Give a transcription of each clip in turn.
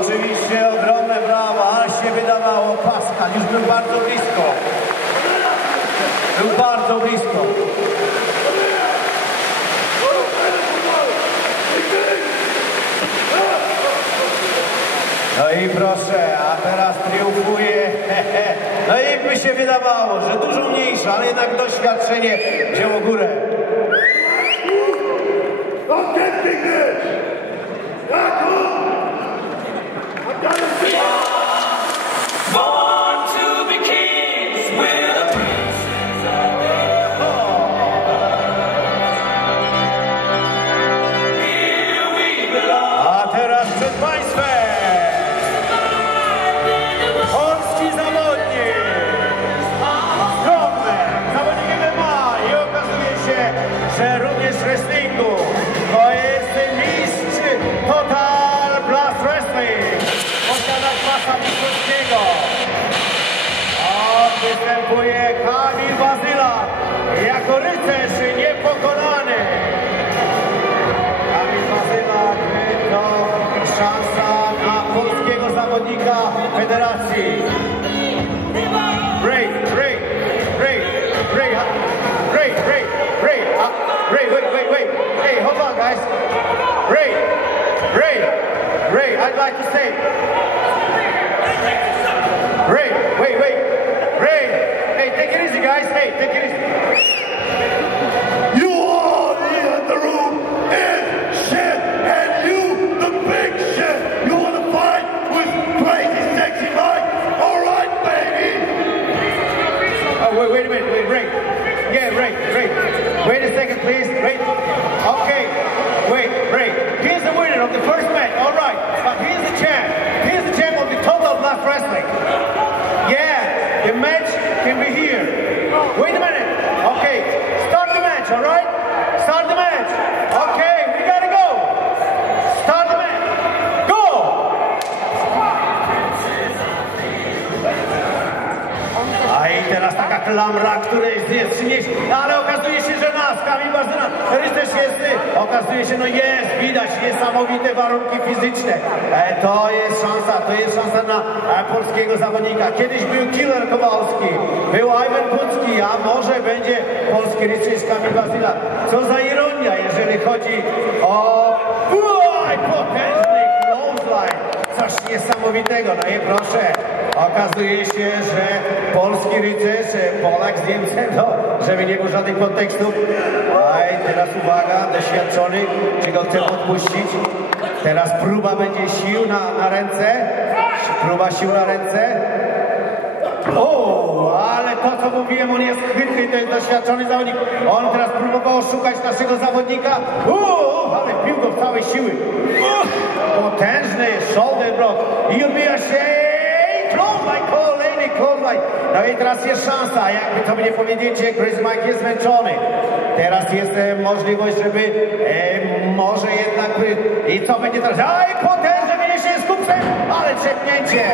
Oczywiście ogromne brawa, aż się wydawało Pascal, już był bardzo blisko. Był bardzo blisko. No i proszę, a teraz triumfuje. No i by się wydawało, że dużo mniejsze, ale jednak doświadczenie wzięło górę. Authenticness! Że również wrestlingu to jest mistrz Total Blast Wrestling, posiada pasa mistrzowskiego. On występuje Kamil Bazyla jako rycerz niepokonany. Kamil Bazylak to szansa na polskiego zawodnika federacji. Ray, Ray, I'd like to say. Ray, wait, wait. Ray, hey, take it easy, guys. Hey, take it easy. You the room is shit, and you the big shit. You fight with crazy, sexy? All right, baby. Oh, wait, wait a minute, wait, Ray. Yeah, Ray, Ray. Wait a second, please. Ray. Okay, wait, Ray. Teraz taka klamra, której jest no, ale okazuje się, że nas, Kamil Barzyna, rycerz jest, y, okazuje się, no jest, widać niesamowite warunki fizyczne. E, to jest szansa, to jest szansa na e, polskiego zawodnika. Kiedyś był Killer Kowalski, był a może będzie polski rycerz Kamil Barzyna. Co za ironia, jeżeli chodzi o Uaj, potężny clothesline. Coś niesamowitego, no i proszę. Okazuje się, że polski rycerz, Polak z Niemcem, no, żeby nie było żadnych podtekstów. Aj, teraz uwaga, doświadczony, czy go chce odpuścić. Teraz próba będzie sił na, na ręce. Próba sił na ręce. O, ale to co mówiłem, on jest chytry, to jest doświadczony zawodnik. On teraz próbował szukać naszego zawodnika. Uuu, ale wbił go w całej siły. Potężny shoulder block. I odbija się. Clothesline, kolejny clothesline. No i teraz jest szansa, jakby to nie powiedzieć, Chris Mike jest zmęczony. Teraz jest e, możliwość, żeby e, może jednak... e, I co będzie teraz? Aj, potężne wyniesienie z kupcem, ale trzepnięcie.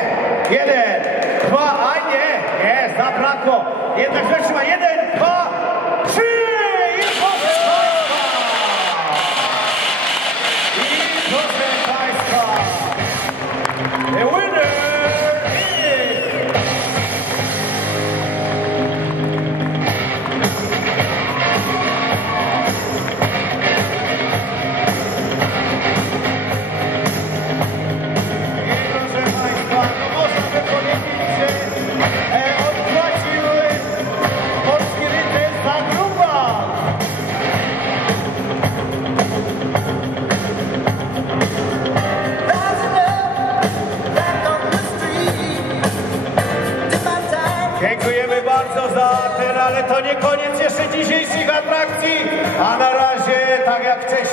Jeden, dwa, Evo, jedna krčma, jedan Dziękujemy bardzo za ten, ale to nie koniec jeszcze dzisiejszych atrakcji, a na razie, tak jak wcześniej.